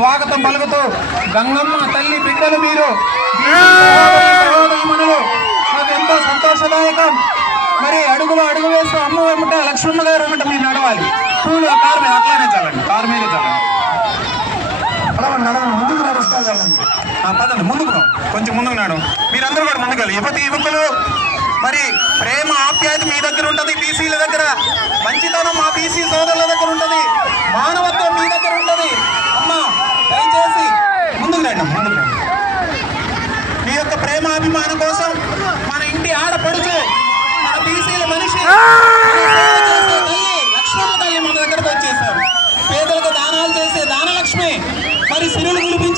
స్వాగతం పలుకుతూ గంగమ్మ తల్లి బిడ్డలు మీరు మనలు నాకు ఎంతో సంతోషదాయకం. మరి అడుగు వేస్తూ అమ్మ వెంట లక్ష్మమ్మ గారు వెంట మీరు నడవాలి. పూలు కారు మీద అట్లానే చల్లండి, కారు మీద చల్లండి. ముందుకు నడుస్తా చల్లండి. పదండి ముందుకు, కొంచెం ముందుకు నాడు. మీరందరూ కూడా ముందుకెళ్ళి యువతి యువకులు మరి ప్రేమ ఆప్యాయత మీ దగ్గర ఉంటుంది, బీసీల దగ్గర మంచితనం మా బీసీ సోదరుల దగ్గర ఉంటుంది, మానవత్వం మీ దగ్గర ఉంటుంది. అమ్మ దయచేసి ముందుకు రండి, ముందుకు రండి. మీ యొక్క ప్రేమాభిమానం కోసం మన ఇంటి ఆడపడుచు మన బీసీల మనిషి